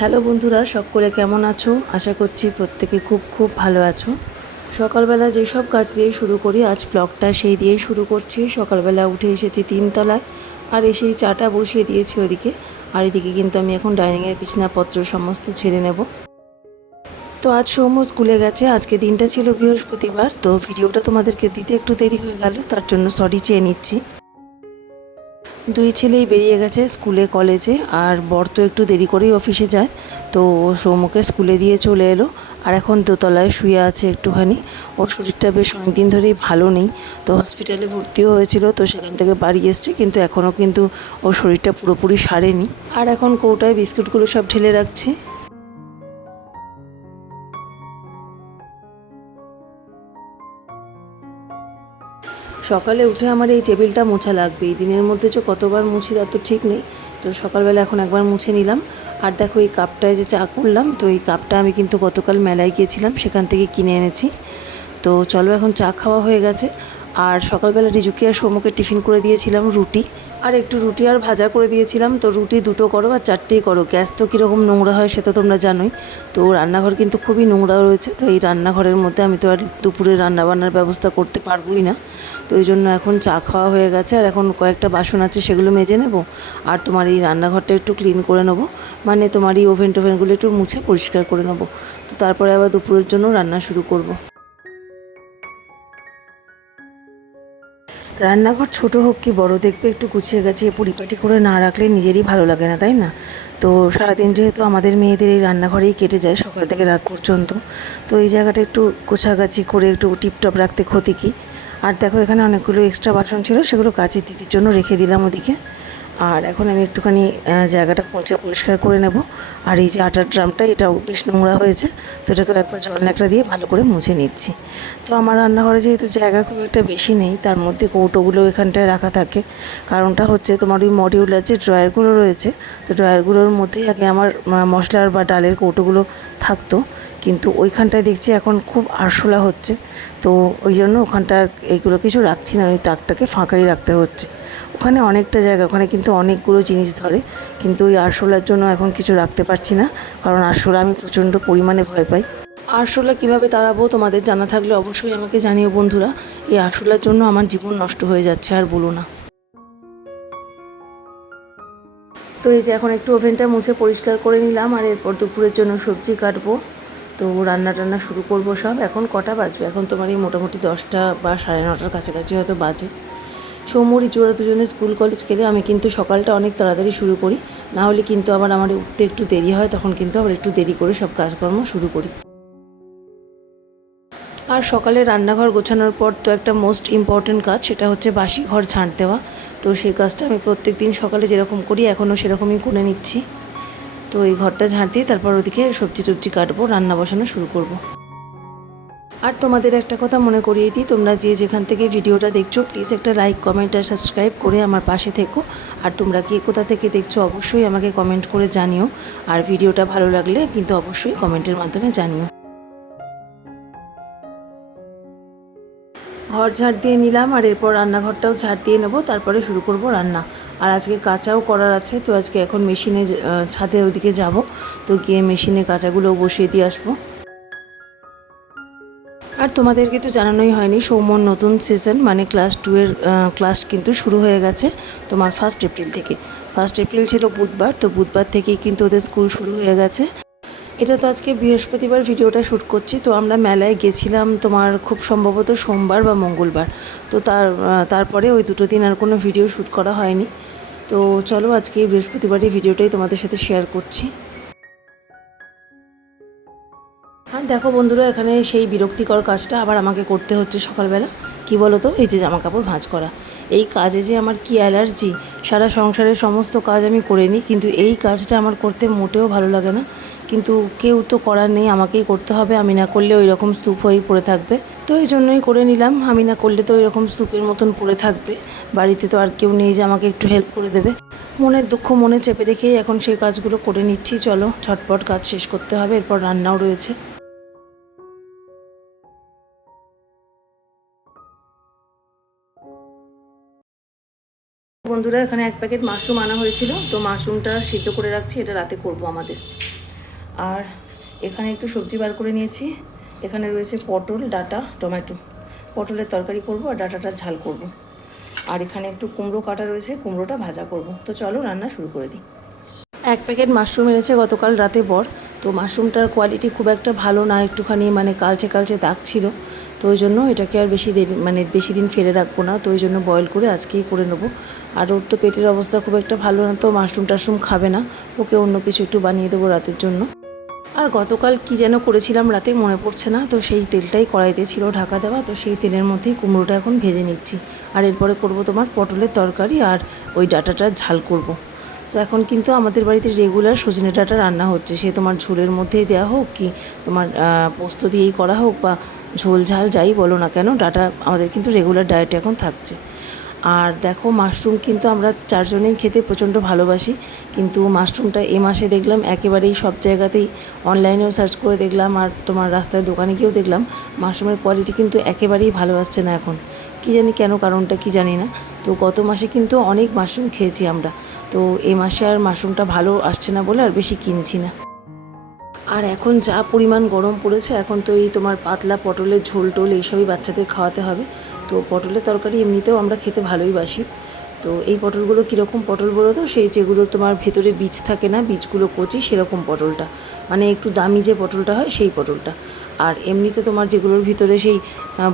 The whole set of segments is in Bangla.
হ্যালো বন্ধুরা, সকলে কেমন আছো? আশা করছি প্রত্যেকে খুব খুব ভালো আছো। সকালবেলা যেসব কাজ দিয়ে শুরু করি, আজ ব্লগটা সেই দিয়েই শুরু করছি। সকালবেলা উঠে এসেছি 3 তলায়, আর এসেই চাটা বসিয়ে দিয়েছি ওদিকে। আর এদিকে কিন্তু আমি এখন ডাইনিংয়ের বিছানাপত্র সমস্ত ছেড়ে নেব। তো আজ সৌম্য স্কুলে গেছে, আজকে দিনটা ছিল বৃহস্পতিবার, তো ভিডিওটা তোমাদেরকে দিতে একটু দেরি হয়ে গেল, তার জন্য সরি চেয়ে নিচ্ছি। দুই ছেলেই বেরিয়ে গেছে স্কুলে কলেজে, আর বর তো একটু দেরি করেই অফিসে যায়। তো সৌম্যকে স্কুলে দিয়ে চলে এলো, আর এখন দোতলায় শুয়ে আছে একটুখানি। ওর শরীরটা বেশ অনেকদিন ধরেই ভালো নেই, তো হসপিটালে ভর্তিও হয়েছিল, তো সেখান থেকে বাড়ি এসছে, কিন্তু এখনও কিন্তু ওর শরীরটা পুরোপুরি সারেনি। আর এখন কৌটায় বিস্কুটগুলো সব ঢেলে রাখছে। সকালে উঠে আমার এই টেবিলটা মোছা লাগবে, এই দিনের মধ্যে যে কতবার মুছি তার তো ঠিক নেই। তো সকালবেলা এখন একবার মুছে নিলাম। আর দেখো এই কাপটায় যে চা করলাম, তো এই কাপটা আমি কিন্তু গতকাল মেলায় গিয়েছিলাম, সেখান থেকে কিনে এনেছি। তো চলো, এখন চা খাওয়া হয়ে গেছে। আর সকালবেলা রিজুকে আর সৌম্যকে টিফিন করে দিয়েছিলাম রুটি, আর একটু রুটি আর ভাজা করে দিয়েছিলাম। তো রুটি 2টো করো আর 4টেই করো, গ্যাস তো কীরকম নোংরা হয় সে তো তোমরা জানোই। তো রান্নাঘর কিন্তু খুবই নোংরা রয়েছে, তো এই রান্নাঘরের মধ্যে আমি তো আর দুপুরে রান্নাবান্নার ব্যবস্থা করতে পারবোই না। তো এই জন্য এখন চা খাওয়া হয়ে গেছে, আর এখন কয়েকটা বাসন আছে সেগুলো মেজে নেব। আর তোমার এই রান্নাঘরটা একটু ক্লিন করে নেবো, মানে তোমার এই ওভেনগুলো একটু মুছে পরিষ্কার করে নেবো। তো তারপরে আবার দুপুরের জন্য রান্না শুরু করব। রান্নাঘর ছোট হোক কি বড়, দেখবে একটু গুছিয়ে গাছিয়ে পরিপাটি করে না রাখলে নিজেরই ভালো লাগে না, তাই না? তো সারাদিন যেহেতু আমাদের মেয়েদের এই রান্নাঘরেই কেটে যায় সকাল থেকে রাত পর্যন্ত, তো এই জায়গাটা একটু গোছাগাছি করে একটু টিপটপ রাখতে ক্ষতি কী। আর দেখো এখানে অনেকগুলো এক্সট্রা বাসন ছিল, সেগুলো কাচের দিদির জন্য রেখে দিলাম ওদিকে। আর এখন আমি একটুখানি জায়গাটা মুছে পরিষ্কার করে নেব। আর এই যে আটার ড্রামটা, এটাও বেশ নোংরা হয়েছে, তো এটাকে একটা জল ন্যাকড়া দিয়ে ভালো করে মুছে নিচ্ছি। তো আমার রান্নাঘরে যেহেতু জায়গা খুব একটা বেশি নেই, তার মধ্যে কৌটোগুলো এখানটায় রাখা থাকে। কারণটা হচ্ছে তোমার ওই মডিউলার যে ড্রয়ারগুলো রয়েছে, তো ড্রয়ারগুলোর মধ্যেই আগে আমার মশলার বা ডালের কৌটোগুলো থাকতো, কিন্তু ওইখানটায় দেখছি এখন খুব আরশোলা হচ্ছে। তো ওই জন্য ওখানটা এইগুলো কিছু রাখছি না, ওই তাকটাকে ফাঁকাই রাখতে হচ্ছে। ওখানে অনেকটা জায়গা, ওখানে কিন্তু অনেকগুলো জিনিস ধরে, কিন্তু ওই আরশোলার জন্য এখন কিছু রাখতে পারছি না, কারণ আরশোলা আমি প্রচণ্ড পরিমাণে ভয় পাই। আরশোলা কীভাবে তাড়াবো তোমাদের জানা থাকলে অবশ্যই আমাকে জানিও বন্ধুরা। এই আরশোলার জন্য আমার জীবন নষ্ট হয়ে যাচ্ছে, আর বলো না। তো এই যে এখন একটু ওভেনটা মুছে পরিষ্কার করে নিলাম, আর এরপর দুপুরের জন্য সবজি কাটবো। তো রান্না টান্না শুরু করবো সব। এখন কটা বাজবে, এখন তোমার এই মোটামুটি 10টা বা 9:30টার কাছাকাছি হয়তো বাজে। সৌম্যরি ওরা দুজনে স্কুল কলেজ গেলে আমি কিন্তু সকালটা অনেক তাড়াতাড়ি শুরু করি, না হলে কিন্তু আবার আমার উঠতে একটু দেরি হয়, তখন কিন্তু আবার একটু দেরি করে সব কাজকর্ম শুরু করি। আর সকালে রান্নাঘর গোছানোর পর তো একটা মোস্ট ইম্পর্ট্যান্ট কাজ, সেটা হচ্ছে বাসি ঘর ঝাঁট দেওয়া। তো সেই কাজটা আমি প্রত্যেক দিন সকালে যেরকম করি এখনও সেরকমই করে নিচ্ছি। তো এই ঘরটা ঝাঁট দিয়ে তারপর ওদিকে সবজি টবজি কাটবো, রান্না বসানো শুরু করব। আর তোমাদের একটা কথা মনে করিয়ে দিই, তোমরা যে যেখান থেকে ভিডিওটা দেখছো প্লিজ একটা লাইক কমেন্ট আর সাবস্ক্রাইব করে আমার পাশে থেকো। আর তোমরা কে কোথা থেকে দেখছো অবশ্যই আমাকে কমেন্ট করে জানিও, আর ভিডিওটা ভালো লাগলে কিন্তু অবশ্যই কমেন্টের মাধ্যমে জানিও। ঘর ঝাড় দিয়ে নিলাম, আর এরপর রান্নাঘরটাও ঝাড় দিয়ে নেবো, তারপরে শুরু করব রান্না। আর আজকে কাঁচাও করার আছে, তো আজকে এখন মেশিনে ছাদে ওদিকে যাব, তো গিয়ে মেশিনে কাঁচাগুলো বসিয়ে দিয়ে আসবো। আর তোমাদেরকে তো জানানোই হয়নি, সৌম্যর নতুন সিজন মানে ক্লাস 2-এর ক্লাস কিন্তু শুরু হয়ে গেছে তোমার 1 এপ্রিল থেকে। 1 এপ্রিল ছিল বুধবার, তো বুধবার থেকেই কিন্তু ওদের স্কুল শুরু হয়ে গেছে। এটা তো আজকে বৃহস্পতিবার ভিডিওটা শ্যুট করছি, তো আমরা মেলায় গেছিলাম তোমার খুব সম্ভবত সোমবার বা মঙ্গলবার। তো তারপরে ওই 2টো দিন আর কোনো ভিডিও শ্যুট করা হয়নি। তো চলো আজকে বৃহস্পতিবারের ভিডিওটাই তোমাদের সাথে শেয়ার করছি। আর দেখো বন্ধুরা, এখানে সেই বিরক্তিকর কাজটা আবার আমাকে করতে হচ্ছে সকালবেলা। কি বলো তো, এই যে জামা কাপড় ভাঁজ করা, এই কাজে যে আমার কি অ্যালার্জি। সারা সংসারের সমস্ত কাজ আমি করে নিই, কিন্তু এই কাজটা আমার করতে মোটেও ভালো লাগে না। কিন্তু কেউ তো করার নেই, আমাকেই করতে হবে, আমি না করলে ওই রকম স্তূপ হয়েই পড়ে থাকবে। তো এই জন্যই করে নিলাম, আমি না করলে তো ওই রকম স্তূপের মতন পড়ে থাকবে। বাড়িতে তো আর কেউ নেই যে আমাকে একটু হেল্প করে দেবে। মনের দুঃখ মনে চেপে রেখেই এখন সেই কাজগুলো করে নিচ্ছি। চলো ঝটপট কাজ শেষ করতে হবে, এরপর রান্নাও রয়েছে। বন্ধুরা, এখানে 1 প্যাকেট মাশরুম আনা হয়েছিল, তো মাশরুমটা সিদ্ধ করে রাখছি, এটা রাতে করব আমাদের। আর এখানে একটু সবজি বার করে নিয়েছি। এখানে রয়েছে পটল, ডাঁটা, টমেটো। পটলের তরকারি করব আর ডাঁটাটা ঝাল করব। আর এখানে একটু কুমড়ো কাটা রয়েছে, কুমড়োটা ভাজা করব। তো চলো রান্না শুরু করে দিই। 1 প্যাকেট মাশরুম এনেছে গতকাল রাতে বর। তো মাশরুমটার কোয়ালিটি খুব একটা ভালো না, একটুখানি মানে কালচে কালচে দাগ ছিল। তো ওই জন্য এটাকে আর বেশি দিন ফেলে রাখবো না। তো ওই জন্য বয়েল করে আজকেই করে নেবো। আর ওর তো পেটের অবস্থা খুব একটা ভালো না, তো মাশরুম টাশরুম খাবে না। ওকে অন্য কিছু একটু বানিয়ে দেবো রাতের জন্য। আর গতকাল কি যেন করেছিলাম রাতে মনে পড়ছে না, তো সেই তেলটাই কড়াইতে ছিল ঢাকা দেওয়া, তো সেই তেলের মধ্যেই কুমড়োটা এখন ভেজে নিচ্ছি। আর এরপরে করব তোমার পটলের তরকারি আর ওই ডাঁটাটার ঝাল করব। তো এখন কিন্তু আমাদের বাড়িতে রেগুলার সজনে ডাঁটা রান্না হচ্ছে, সে তোমার ঝোলের মধ্যেই দেওয়া হোক কি তোমার পোস্ত দিয়েই করা হোক বা ঝোল ঝাল যাই বলো না কেন, ডাঁটা আমাদের কিন্তু রেগুলার ডায়েটে এখন থাকছে। আর দেখো মাশরুম কিন্তু আমরা 4 জনেই খেতে প্রচণ্ড ভালোবাসি, কিন্তু মাশরুমটা এ মাসে দেখলাম একেবারেই সব জায়গাতেই, অনলাইনেও সার্চ করে দেখলাম আর তোমার রাস্তায় দোকানে গিয়েও দেখলাম মাশরুমের কোয়ালিটি কিন্তু একেবারেই ভালো আসছে না এখন। কী জানি কেন, কারণটা কি জানি না। তো গত মাসে কিন্তু অনেক মাশরুম খেয়েছি আমরা, তো এই মাসে আর মাশরুমটা ভালো আসছে না বলে আর বেশি কিনছি না। আর এখন যা পরিমাণ গরম পড়েছে, এখন তো এই তোমার পাতলা পটলের ঝোল টোল এইসবই বাচ্চাদের খাওয়াতে হবে। তো পটলের তরকারি এমনিতেও আমরা খেতে ভালোই বাসি। তো এই পটলগুলো কীরকম পটল বলো তো, সেই যেগুলো তোমার ভেতরে বীজ থাকে না, বীজগুলো কচি সেরকম পটলটা, মানে একটু দামি যে পটলটা হয় সেই পটলটা। আর এমনিতে তোমার যেগুলোর ভিতরে সেই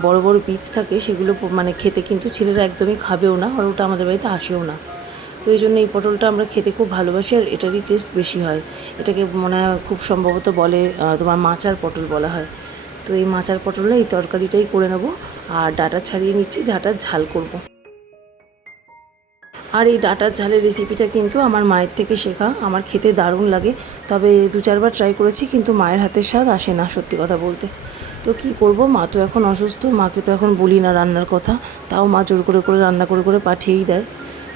বড় বড় বীজ থাকে সেগুলো মানে খেতে কিন্তু ছেলেরা একদমই খাবেও না, আর ওটা আমাদের বাড়িতে আসেও না। তো এই জন্য এই পটলটা আমরা খেতে খুব ভালোবাসি, আর এটারই টেস্ট বেশি হয়। এটাকে মনে হয় খুব সম্ভবত বলে তোমার মাচার পটল বলা হয়। তো এই মাচার পটলে এই তরকারিটাই করে নেব। আর ডাঁটা ছাড়িয়ে নিচ্ছি, ডাঁটার ঝাল করব। আর এই ডাঁটার ঝালের রেসিপিটা কিন্তু আমার মায়ের থেকে শেখা, আমার খেতে দারুণ লাগে। তবে 2-4 বার ট্রাই করেছি, কিন্তু মায়ের হাতের স্বাদ আসে না সত্যি কথা বলতে। তো কি করব, মা তো এখন অসুস্থ, মাকে তো এখন বলি না রান্নার কথা, তাও মা জোর করে করে রান্না করে করে পাঠিয়েই দেয়।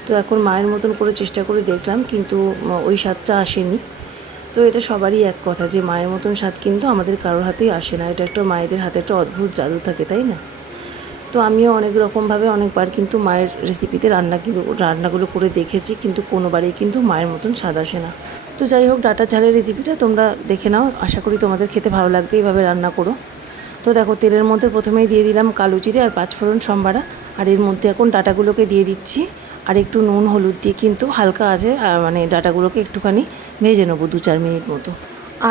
তো এখন মায়ের মতন করে চেষ্টা করে দেখলাম, কিন্তু ওই স্বাদটা আসেনি। তো এটা সবারই এক কথা যে মায়ের মতন স্বাদ কিন্তু আমাদের কারোর হাতেই আসে না, এটা একটা মায়েদের হাতে একটা অদ্ভুত জাদু থাকে, তাই না? তো আমিও অনেক রকমভাবে অনেকবার কিন্তু মায়ের রেসিপিতে রান্নাগুলো করে দেখেছি, কিন্তু কোনোবারেই কিন্তু মায়ের মতন স্বাদ আসে না। তো যাই হোক, ডাঁটার ঝালের রেসিপিটা তোমরা দেখে নাও, আশা করি তোমাদের খেতে ভালো লাগবে, এইভাবে রান্না করো। তো দেখো তেলের মধ্যে প্রথমেই দিয়ে দিলাম কালো জিরে আর 5 ফোড়ন সম্বারা, আর এর মধ্যে এখন ডাঁটাগুলোকে দিয়ে দিচ্ছি। আর একটু নুন হলুদ দিয়ে কিন্তু হালকা আছে মানে ডাঁটাগুলোকে একটুখানি ভেজে নেবো 2-4 মিনিট মতো।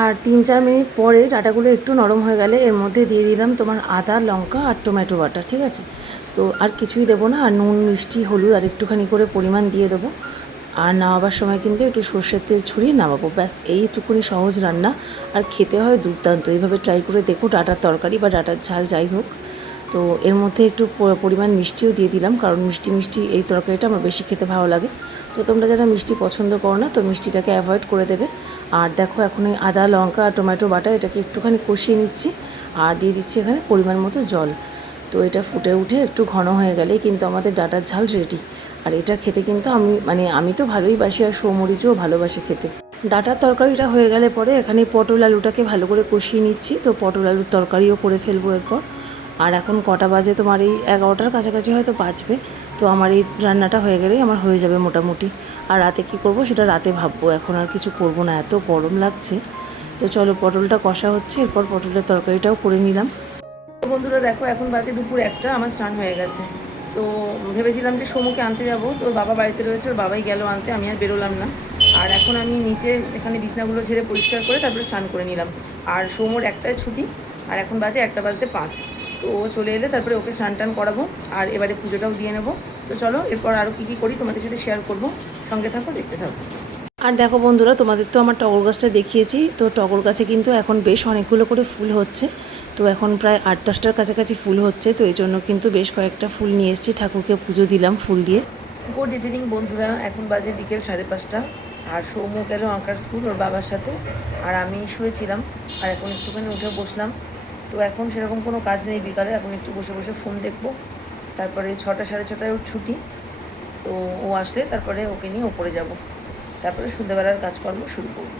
আর 3-4 মিনিট পরে ডাঁটাগুলো একটু নরম হয়ে গেলে এর মধ্যে দিয়ে দিলাম তোমার আদা, লঙ্কা আর টমেটো বাটা, ঠিক আছে? তো আর কিছুই দেবো না, আর নুন, মিষ্টি, হলুদ আর একটুখানি করে পরিমাণ দিয়ে দেবো। আর নামাবার সময় কিন্তু একটু সর্ষের তেল ছড়িয়ে নামাবো, ব্যাস এইটুকুনি সহজ রান্না। আর খেতে হয় দুর্দান্ত, এইভাবে ট্রাই করে দেখো, ডাঁটার তরকারি বা ডাঁটার ঝাল যাই হোক। তো এর মধ্যে একটু পরিমাণ মিষ্টিও দিয়ে দিলাম, কারণ মিষ্টি মিষ্টি এই তরকারিটা আমার বেশি খেতে ভালো লাগে। তো তোমরা যারা মিষ্টি পছন্দ করো না, তো মিষ্টিটাকে অ্যাভয়েড করে দেবে। আর দেখো এখন এই আদা, লঙ্কা আর টমেটো বাটা এটাকে একটুখানি কষিয়ে নিচ্ছি, আর দিয়ে দিচ্ছি এখানে পরিমাণ মতো জল। তো এটা ফুটে উঠে একটু ঘন হয়ে গেলেই কিন্তু আমাদের ডাঁটার ঝাল রেডি। আর এটা খেতে কিন্তু আমি তো ভালোই বাসি, আর সৌমরিচও ভালোবাসি খেতে। ডাঁটার তরকারিটা হয়ে গেলে পরে এখানে পটল আলুটাকে ভালো করে কষিয়ে নিচ্ছি, তো পটল আলুর তরকারিও করে ফেলবো এরপর। আর এখন কটা বাজে, তোমার এই 11টার কাছাকাছি হয়তো বাজবে। তো আমার এই রান্নাটা হয়ে গেলেই আমার হয়ে যাবে মোটামুটি। আর রাতে কি করব সেটা রাতে ভাববো, এখন আর কিছু করব না, এত গরম লাগছে। তো চলো, পটলটা কষা হচ্ছে, এরপর পটলের তরকারিটাও করে নিলাম। বন্ধুরা দেখো, এখন বাজে দুপুর 1টা, আমার স্নান হয়ে গেছে। তো ভেবেছিলাম যে সমুকে আনতে যাবো, তো ওর বাবা বাড়িতে রয়েছে, ওর বাবাই গেল আনতে, আমি আর বেরোলাম না। আর এখন আমি নিচে এখানে বিছনাগুলো ঝেড়ে পরিষ্কার করে তারপরে স্নান করে নিলাম। আর সোমর 1টায় ছুটি, আর এখন বাজে 1টা বাজতে 5। তো ও চলে এলে তারপরে ওকে স্নান টান করাবো, আর এবারে পুজোটাও দিয়ে নেবো। তো চলো এরপর আরও কী কী করি তোমাদের সাথে শেয়ার করবো, সঙ্গে থাকো, দেখতে থাকো। আর দেখো বন্ধুরা, তোমাদের তো আমার টগর গাছটা দেখিয়েছি, তো টগর গাছে কিন্তু এখন বেশ অনেকগুলো করে ফুল হচ্ছে। তো এখন প্রায় 8-10টার কাছাকাছি ফুল হচ্ছে, তো এই জন্য কিন্তু বেশ কয়েকটা ফুল নিয়ে এসেছি, ঠাকুরকে পুজো দিলাম ফুল দিয়ে। গুড ইভিনিং বন্ধুরা, এখন বাজে বিকেল 5:30। আর সৌম্য গেল আঁকার স্কুল ওর বাবার সাথে, আর আমি শুয়েছিলাম। আর এখন একটুখানি উঠে বসলাম। তো এখন সেরকম কোনো কাজ নেই বিকালে, এখন একটু বসে বসে ফোন দেখবো। তারপরে 6টা 6:30 ওর ছুটি, তো ও আসলে তারপরে ওকে নিয়ে ওপরে যাব, তারপরে সন্ধ্যেবেলার কাজকর্ম শুরু করব।